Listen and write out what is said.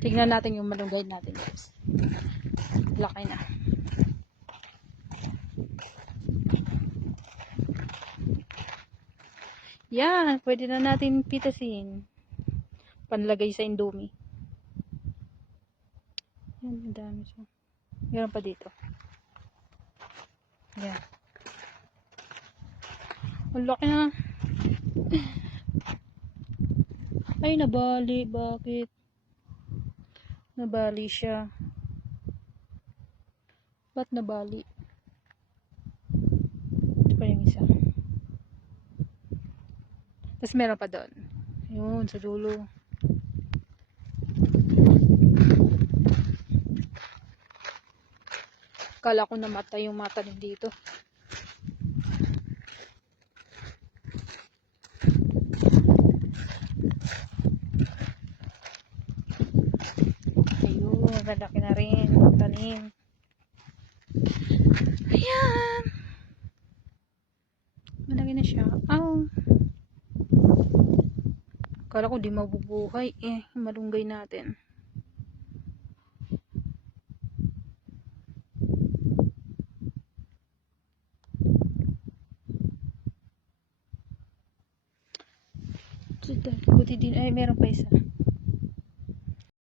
Tignan natin yung malunggay natin, guys. Laki na. Yan, pwede na natin pitasin. Panlagay sa Indomie. Yan, ang dami siya. Meron pa dito. Yan. Ang laki na. Ay, nabali. Bakit? Nabali siya. Ba't nabali? Ito pa yung isa. Tapos meron pa doon. Yun, sa dulo. Kala ko namatay yung mata dito. Ayun, malaki na rin. Tanim. Ayan. Malaki na siya. Aw. Kala ko di mabubuhay malunggay natin. Buti din. Ay, meron pa isa.